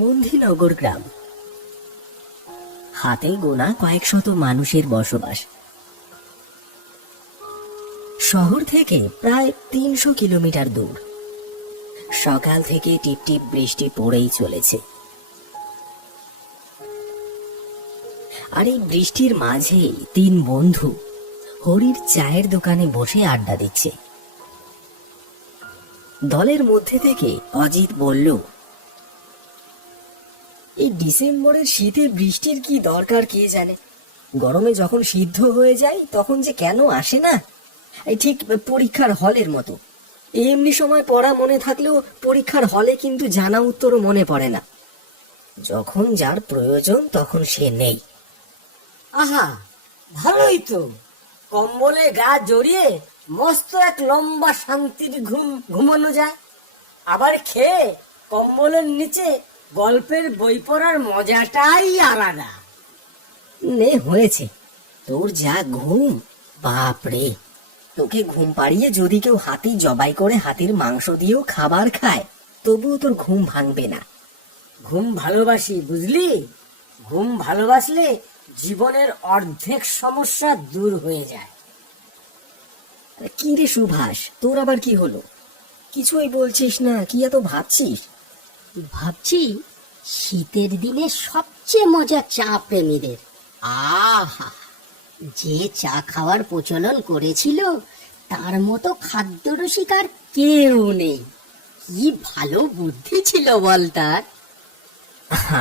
মন্দিনগর গ্রাম। হাতে গোনা কয়েক শত মানুষের বসবাস। শহর থেকে প্রায় ৩০০ কিলোমিটার দূর। সকাল থেকে টিপটিপ বৃষ্টি পড়েই চলেছে। আর এই বৃষ্টির মাঝেই ৩ বন্ধু হরির চায়ের দোকানে বসে আড্ডা দিচ্ছে। দলের মধ্যে থেকে অজিত বলল, এই ডিসেম্বরের শীতে বৃষ্টির কি দরকার কে জানে। গরমে যখন সিদ্ধ হয়ে যায় তখন যে কেন আসে না। এই ঠিক পরীক্ষার হলের মতো। এমনি সময় পড়া মনে থাকলেও পরীক্ষার হলে কিন্তু জানা উত্তরও মনে পড়ে না। যখন যার প্রয়োজন তখন সে নেই। আহা, ভালোই তো। কম্বলে গা জড়িয়ে মস্ত এক লম্বা শান্তির ঘুম ঘুমানো যায়। আবার খেয়ে কম্বলের নিচে গল্পের বই পড়ার মজাটাই আলাদা। নে হয়েছে, তোর যা ঘুম, বাপরে। তোকে ঘুম পাড়িয়ে যদি কেউ হাতি জবাই করে হাতির মাংস দিয়েও খাবার খায়, তবুও তোর ঘুম ভাঙবে না। ঘুম ভালোবাসি, বুঝলি? ঘুম ভালোবাসলে জীবনের অর্ধেক সমস্যা দূর হয়ে যায়। কি রে সুভাষ, তোর আবার কি হলো? কিছুই বলছিস না, কি এত ভাবছিস? ভাবছি শীতের দিনে সবচেয়ে মজা চা প্রেমীদের। আহা, যে চা খাওয়ার প্রচলন করেছিল তার মতো খাদ্য রসিক আর কেউ নেই। কি ভালো বুদ্ধি ছিল বল তার।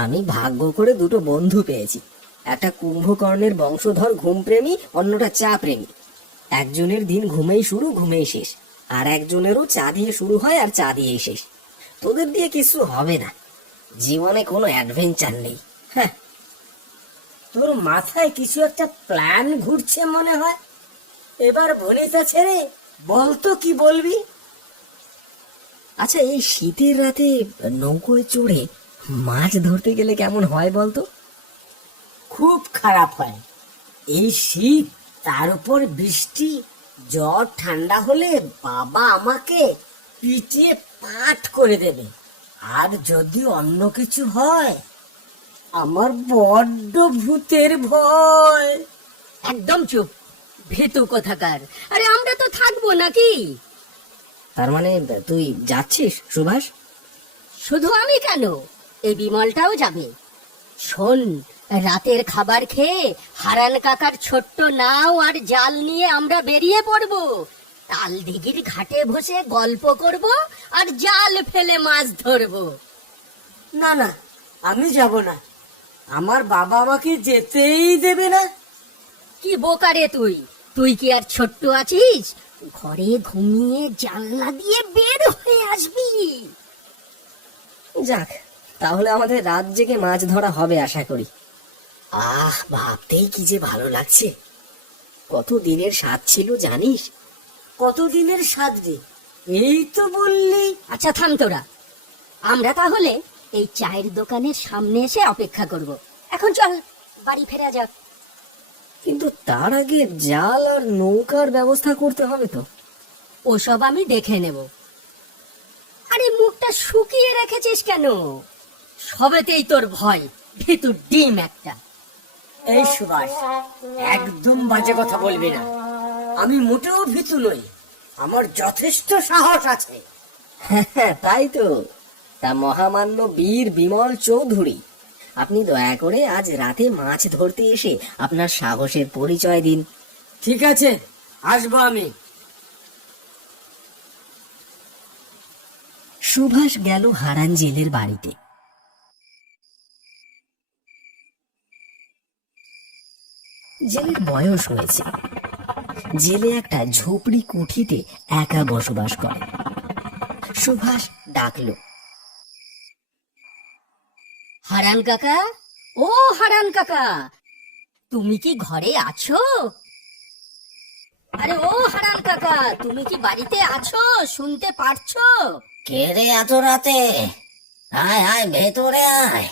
আমি ভাগ্য করে 2টো বন্ধু পেয়েছি। একটা কুম্ভকর্ণের বংশধর ঘুমপ্রেমী, অন্যটা চা প্রেমী। একজনের দিন ঘুমেই শুরু, ঘুমেই শেষ। আর একজনেরও চা দিয়ে শুরু হয় আর চা দিয়েই শেষ। তোদের দিয়ে কিছু হবে না, জীবনে কোনো অ্যাডভেঞ্চার নেই। হ্যাঁ, তোর মাথায় কিছু একটা প্ল্যান ঘুরছে মনে হয়। এবার ভনিতা ছেড়ে বলতো কি বলবি? আচ্ছা, এই শীতের রাতে নৌকোয় চড়ে মাছ ধরতে গেলে কেমন হয় বলতো? খুব খারাপ হয়। এই শীত, তার উপর বৃষ্টি, জ্বর ঠান্ডা হলে বাবা আমাকে পিটিয়ে পাট করে দেবে। আর যদি অন্য কিছু হয়, আমার বড্ড ভূতের ভয়। একদম চুপ, ভীতু কোথাকার। আরে আমরা তো থাকবো নাকি? তার মানে তুই যাচ্ছিস সুভাষ? শুধু আমি কেন, এই বিমলটাও যাবে। শোন, রাতের খাবার খেয়ে হারান কাকার ছোট্ট নাও আর জাল নিয়ে আমরা বেরিয়ে পড়ব। তালদিঘির ঘাটে বসে গল্প করব আর জাল ফেলে মাছ ধরবো। না না, আমি যাব না। আমার বাবা আমাকে যেতেই দেবে না। কি বোকারে তুই! তুই কি আর ছোট্ট আছিস? ঘরে ঘুমিয়ে জানলা দিয়ে বের হয়ে আসবি। যাক, তাহলে আমাদের রাত জেগে মাছ ধরা হবে আশা করি। আহ, ভাবতেই কি যে ভালো লাগছে। কত দিনের স্বাদ ছিল জানিস? কতদিনের স্বাদ রে? এই তো বললি। আচ্ছা থাম তোরা, আমরা তাহলে এই চায়ের দোকানের সামনে এসে অপেক্ষা করব। এখন চল বাড়ি ফেরা যাক। কিন্তু তার আগে জাল আর নৌকার ব্যবস্থা করতে হবে তো। ওসব আমি দেখে নেব। আরে মুখটা শুকিয়ে রেখেছিস কেন? সবেতেই তোর ভয়, ভীতু ডিম একটা। এই সুভাষ, একদম বাজে কথা বলবি না। আমি মোটেও ভীতু নই, আমার যথেষ্ট সাহস আছে। হ্যাঁ, তাই তো। তা মহামান্য বীর বিমল চৌধুরী, আপনি দয়া করে আজ রাতে মাছ ধরতে এসে আপনার সাহসের পরিচয় দিন। ঠিক আছে, আসবো আমি। সুভাষ গেল হারান জেলের বাড়িতে। জেলের বয়স হয়েছে। জেলে একটা ঝুপড়ি কুঠিতে একা বসবাস করে। সুভাষ ডাকলো, হারান কাকা, ও হারান কাকা, তুমি কি ঘরে আছো? আরে ও হারান কাকা, তুমি কি বাড়িতে আছো? শুনতে পারছো? কে রে এত রাতে? আয় আয়, ভেতরে আয়।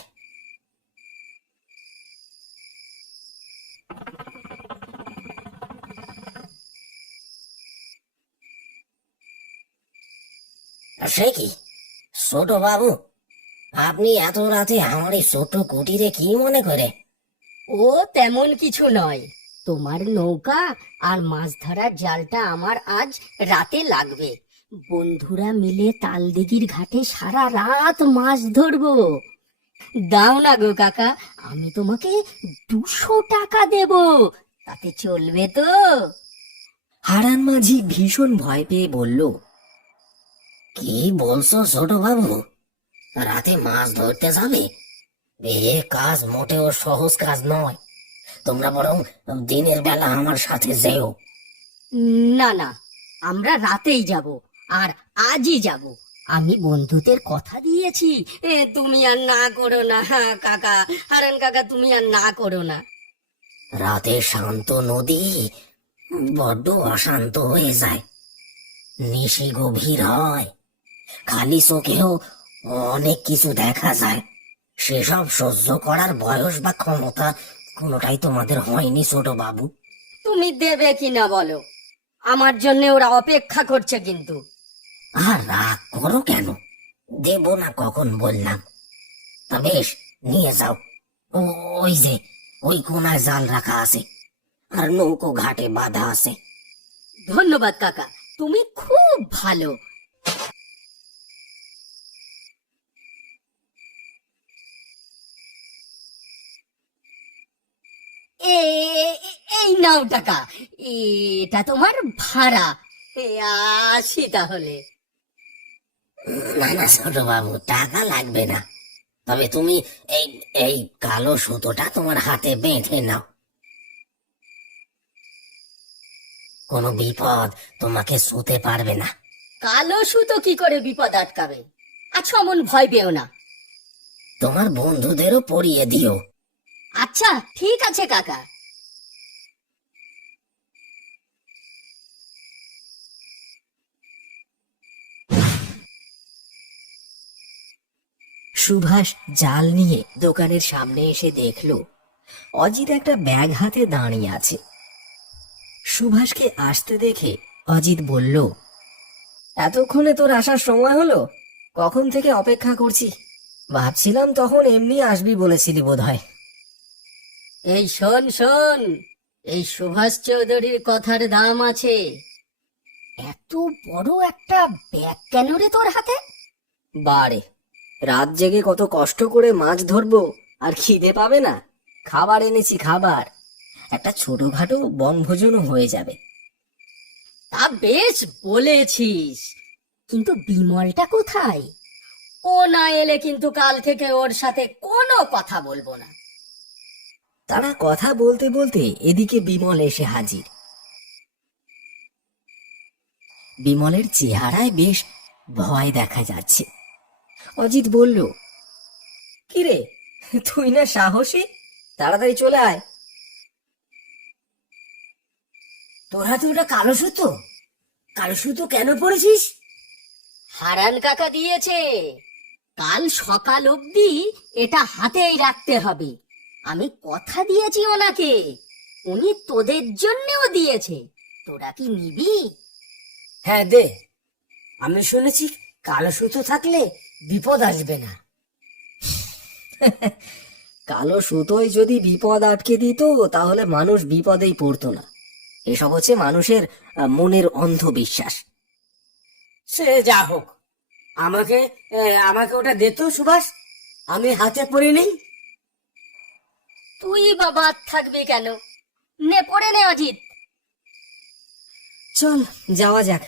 সে কি ছোট বাবু, আপনি এত রাতে আমার এই ছোট্ট কুটিরে কি মনে করে? ও তেমন কিছু নয়, তোমার নৌকা আর মাছ ধরার জালটা আমার আজ রাতে লাগবে। বন্ধুরা মিলে তালদিঘির ঘাটে সারা রাত মাছ ধরবো। দাও না গো কাকা, আমি তোমাকে 200 টাকা দেব, তাতে চলবে তো? হারান মাঝি ভীষণ ভয় পেয়ে বলল, কি বলছো ছোট বাবু? রাতে মাছ ধরতে যাবে? এ কাজ মোটেও সহজ কাজ নয়। তোমরা বরং দিনের বেলা আমার সাথে যেও। না না, আমরা রাতেই যাব, আর আজই যাব। আমি বন্ধুদের কথা দিয়েছি। তুমি আর না করো না কাকা, হারান কাকা, তুমি আর না করো না। রাতে শান্ত নদী বড্ড অশান্ত হয়ে যায়, নিশি গভীর হয়, খালি চোখেও অনেক কিছু দেখা যায়। সেসব সহ্য করার বয়স বা ক্ষমতা কোনোটাই তোমাদের হয়নি ছোট বাবু। তুমি দেবে কিনা বলো, আমার জন্য ওরা অপেক্ষা করছে কিন্তু। আর রাগ করো কেন? দেব না কখন বললাম? তা বেশ, নিয়ে যাও। ওই যে ওই কোনায় জাল রাখা আছে, আর নৌকো ঘাটে বাঁধা আছে। ধন্যবাদ কাকা, তুমি খুব ভালো। এই নাও টাকা, এটা তোমার ভাড়া। আসি তাহলে। না না ছোট বাবু, টাকা লাগবে না। তবে তুমি এই এই কালো সুতোটা তোমার হাতে বেঁধে নাও। কোনো বিপদ তোমাকে ছুঁতে পারবে না। কালো সুতো কি করে বিপদ আটকাবে? আচ্ছা, অমন ভয় পেও না। তোমার বন্ধুদেরও পরিয়ে দিও। আচ্ছা ঠিক আছে কাকা। সুভাষ জাল নিয়ে দোকানের সামনে এসে দেখলো অজিত একটা ব্যাগ হাতে দাঁড়িয়ে আছে। সুভাষকে আসতে দেখে অজিত বলল, এতক্ষণে তোর আসার সময় হলো? কখন থেকে অপেক্ষা করছি, ভাবছিলাম তখন এমনি আসবি বলেছিলি বোধহয়। এই শোন শোন, এই সুভাষ চৌধুরীর কথার দাম আছে। এত বড় একটা ব্যাগ কেন রে তোর হাতে? বারে, রাত জেগে কত কষ্ট করে মাছ ধরবো, আর খিদে পাবে না? খাবার এনেছি, খাবার। একটা ছোটখাটো বনভোজনও হয়ে যাবে। তা বেশ বলেছিস, কিন্তু বিমলটা কোথায়? ও না এলে কিন্তু কাল থেকে ওর সাথে কোনো কথা বলবো না। তারা কথা বলতে বলতে এদিকে বিমল এসে হাজির। বিমলের চেহারায় বেশ ভয় দেখা যাচ্ছে। অজিত বলল, কিরে, তুই না সাহসী? তাড়াতাড়ি চলে আয়। তোর হাতে ওটা কালো সুতো? কালো সুতো কেন পরেছিস? হারান কাকা দিয়েছে, কাল সকাল অবধি এটা হাতেই রাখতে হবে। আমি কথা দিয়েছি ওনাকে, উনি তোদের জন্যও দিয়েছে। তোরা কি নিবি? হ্যাঁ দে। আমি শুনেছি কালো সুতো থাকলে বিপদ আসবে না। কালো সুতোয় যদি বিপদ আটকে দিত তাহলে মানুষ বিপদেই পড়তো না। এসব হচ্ছে মানুষের মনের অন্ধবিশ্বাস। সে যা হোক, আমাকে আমাকে ওটা দে তো সুভাষ, আমি হাতে পরে নেই। তুই বাবা থাকবি কেন? নে পড়ে নে অজিত। চল যাওয়া যাক।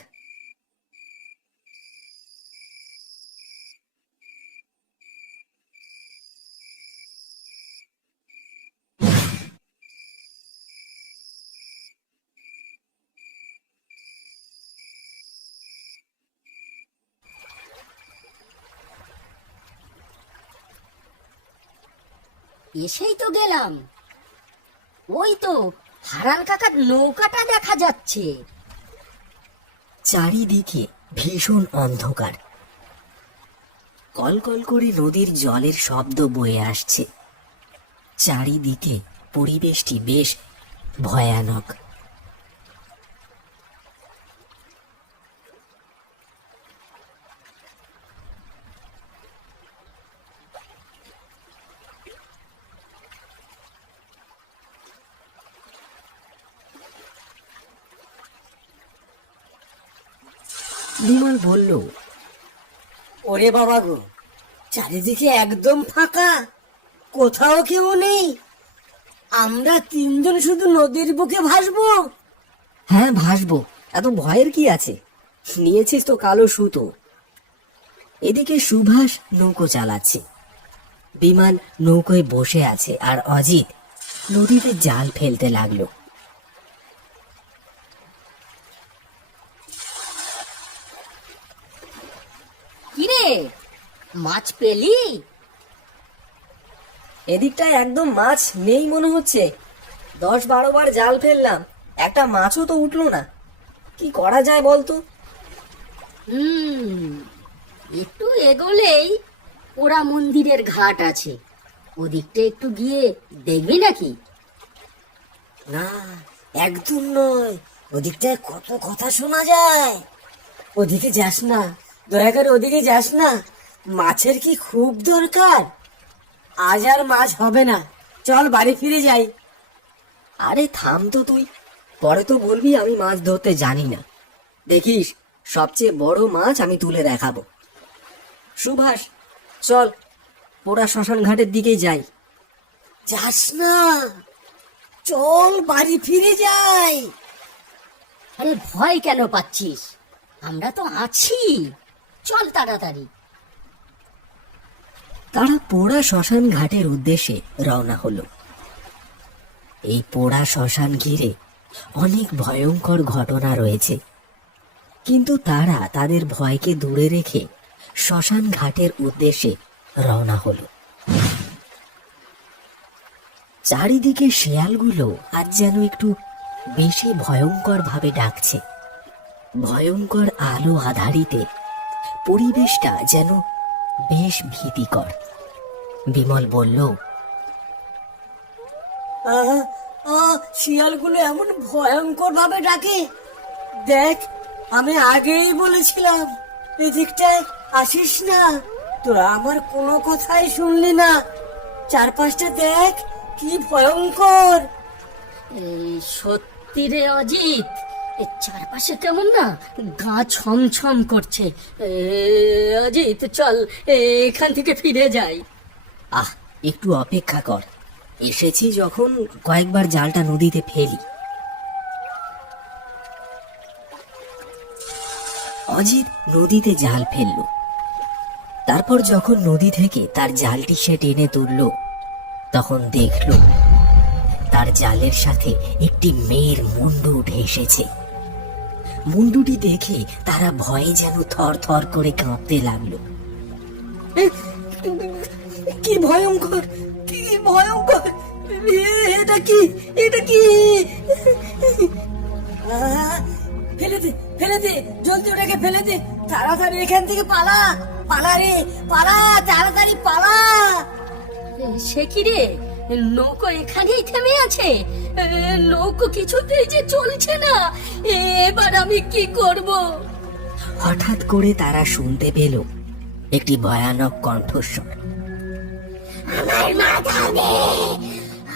এসেই তো গেলাম, ওই তো হারান কাকার নৌকাটা দেখা যাচ্ছে। চারিদিকে ভীষণ অন্ধকার, কলকল করে নদীর জলের শব্দ বয়ে আসছে। চারিদিকে পরিবেশটি বেশ ভয়ানক। বিমল বলল, ওরে বাবা গো, চারিদিকে একদম ফাঁকা, কোথাও কেউ নেই। আমরা তিনজন শুধু নদীর বুকে ভাসবো। হ্যাঁ ভাসবো, এত ভয়ের কি আছে, নিয়েছিস তো কালো সুতো। এদিকে সুভাষ নৌকো চালাচ্ছে, বিমান নৌকোয় বসে আছে, আর অজিত নদীতে জাল ফেলতে লাগলো। কিরে, মাছ পেলি? এদিকটায় একদম মাছ নেই মনে হচ্ছে। 10-12 বার জাল ফেললাম, একটা মাছও তো উঠলো না। কি করা যায় বলতো? একটু এগোলেই ওরা মন্দিরের ঘাট আছে, ওদিকটা একটু গিয়ে দেখবি নাকি? না, একদম নয়, ওদিকটায় কত কথা শোনা যায়। ওদিকে যাস না, দয়া করে ওদিকে যাস না। মাছের কি খুব দরকার? আজ আর মাছ হবে না, চল বাড়ি ফিরে যাই। আরে থাম তো তুই, পরে তো বলবি আমি মাছ ধরতে জানি না। দেখিস, সবচেয়ে বড় মাছ আমি তুলে দেখাবো। সুভাষ, চল পোড়া শ্মশান ঘাটের দিকেই যাই। যাস না, চল বাড়ি ফিরে যাই। আরে ভয় কেন পাচ্ছিস? আমরা তো আছি, চল তাড়াতাড়ি। তারা পোড়া শ্মশান ঘাটের উদ্দেশ্যে রওনা হলো। এই পোড়া শ্মশান ঘিরে অনেক ভয়ঙ্কর ঘটনা রয়েছে, কিন্তু তারা তাদের ভয়কে দূরে রেখে শ্মশান ঘাটের উদ্দেশ্যে রওনা হলো। চারিদিকে শেয়ালগুলো আজ যেন একটু বেশি ভয়ঙ্কর ভাবে ডাকছে। ভয়ঙ্কর আলো আধারিতে পরিবেশটা যেন বেশ ভীতিকর। বিমল বলল, শিয়ালগুলো এমন ভয়ঙ্কর ভাবে ডাকে। দেখ, আমি আগেই বলেছিলাম এদিকটায় আসিস না, তোরা আমার কোনো কথাই শুনলি না। চারপাশটা দেখ, কি ভয়ঙ্কর। সত্যি রে অজিত, এ চারপাশে কেমন না গা ছমছম করছে। অজিত চল এখান থেকে ফিরে যাই। আহ, একটু অপেক্ষা কর, এসেছি যখন কয়েকবার জালটা নদীতে ফেলি। অজিত নদীতে জাল ফেলল। তারপর যখন নদী থেকে তার জালটি সে টেনে তুলল, তখন দেখল তার জালের সাথে একটি মেয়ের মুন্ডু উঠে এসেছে। মুন্ডুটি দেখে তারা ভয়ে যেন থর থর করে কাঁপতে লাগলো। কি ভয়ঙ্কর, কি ভয়ঙ্কর, এটা কি, এটা কি? ফেলে দে, ফেলে দে, জলদি ওটাকে ফেলে দে, তাড়াতাড়ি এখান থেকে পালা, পালা রে, পালা, তাড়াতাড়ি পালা। সে কি রে, নৌকো এখানেই থেমে আছে, নৌকো কিছুতেই যে চলছে না, এবার আমি কি করব? হঠাৎ করে তারা শুনতে পেল একটি ভয়ানক কণ্ঠস্বর। আমার মাথা দে,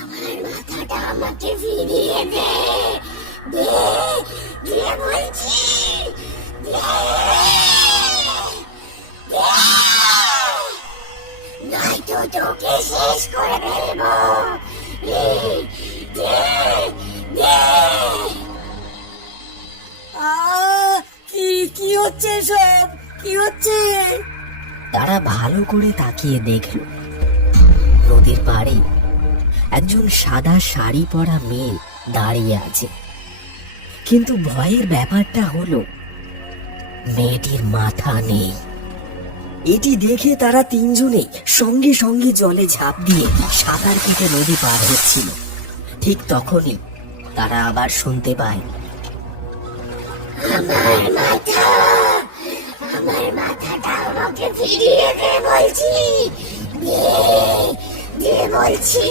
আমার মাথাটা আমাকে ফিরিয়ে দে, দে, দে বলছি, নয়তো তোকে শেষ করে ফেলবো, দে, দে, দে। কি কি হচ্ছে সব, কি হচ্ছে? তারা ভালো করে তাকিয়ে দেখল, নদীর পাড়ে একজন সাদা শাড়ি পরা মেয়ে দাঁড়িয়ে আছে। কিন্তু ভয়ের ব্যাপারটা হলো মেয়েটির মাথা নেই। এটি দেখে তারা তিনজনে সঙ্গে সঙ্গে জলে ঝাঁপ দিয়ে সাঁতার কেটে নদী পার হচ্ছিল। ঠিক তখনই তারা আবার শুনতে পায়, আমার মাথা, আমার মাথাটা আমাকে ফিরিয়ে দে বলছি, দে, দে বলছি।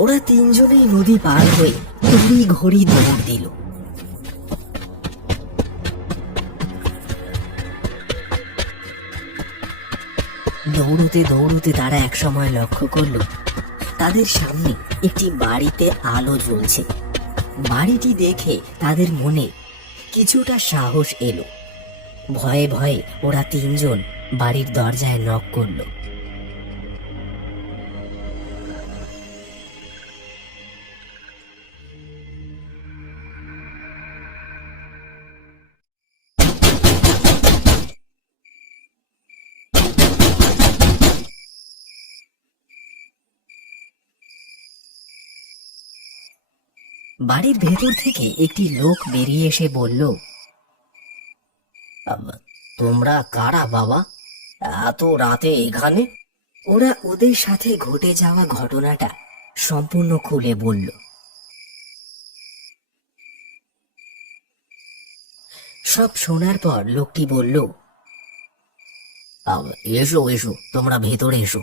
ওরা তিনজনেই নদী পার হয়ে তড়ি ঘড়ি দৌড় দিল। দৌড়তে দৌড়তে তারা একসময় লক্ষ্য করলো তাদের সামনে একটি বাড়িতে আলো জ্বলছে। বাড়িটি দেখে তাদের মনে কিছুটা সাহস এলো। ভয়ে ভয়ে ওরা তিনজন বাড়ির দরজায় নক করলো। বাড়ির ভেতর থেকে একটি লোক বেরিয়ে এসে বলল, তোমরা কারা বাবা, এত রাতে এখানে? ওরা ওদের সাথে ঘটে যাওয়া ঘটনাটা সম্পূর্ণ খুলে বলল। সব শোনার পর লোকটি বলল, এসো এসো, তোমরা ভেতরে এসো।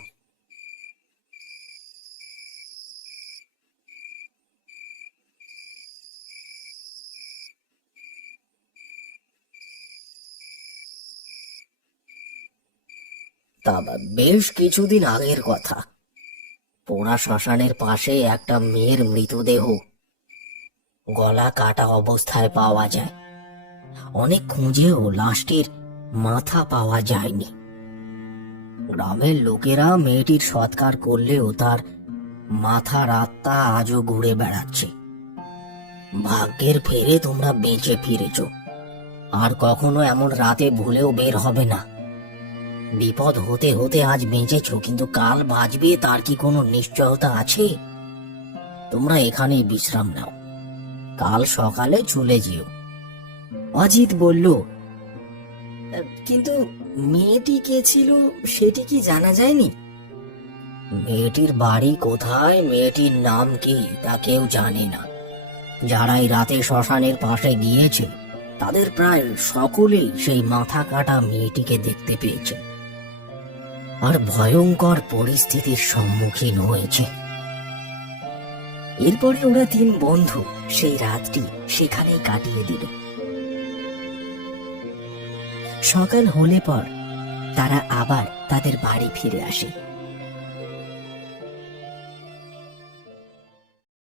তা বেশ কিছুদিন আগের কথা। পোড়া শ্মশানের পাশে একটা মেয়ের মৃতদেহ গলা কাটা অবস্থায় পাওয়া যায়। অনেক খুঁজেও লাশটির মাথা পাওয়া যায়নি। গ্রামের লোকেরা মেয়েটির সৎকার করলেও তার মাথার আত্মা আজও ঘুরে বেড়াচ্ছে। ভাগ্যের ফেরে তোমরা বেঁচে ফিরেছ, আর কখনো এমন রাতে ভুলেও বের হবে না। বিপদ হতে হতে আজ বেঁচেছ, কিন্তু কাল বাঁচবে তার কি কোনো নিশ্চয়তা আছে? তোমরা এখানেই বিশ্রাম নাও, কাল সকালে চলে যেও। অজিত বলল, কিন্তু মেয়েটি কে ছিল সেটি কি জানা যায়নি? মেয়েটির বাড়ি কোথায়, মেয়েটির নাম কি, তা কেউ জানে না। যারাই রাতে শ্মশানের পাশে গিয়েছে তাদের প্রায় সকলেই সেই মাথা কাটা মেয়েটিকে দেখতে পেয়েছে, আর ভয়ঙ্কর পরিস্থিতির সম্মুখীন হয়েছে। এরপরে ওরা তিন বন্ধু সেই রাতটি সেখানেই কাটিয়ে দিল। সকাল হলে পর তারা আবার তাদের বাড়ি ফিরে আসে।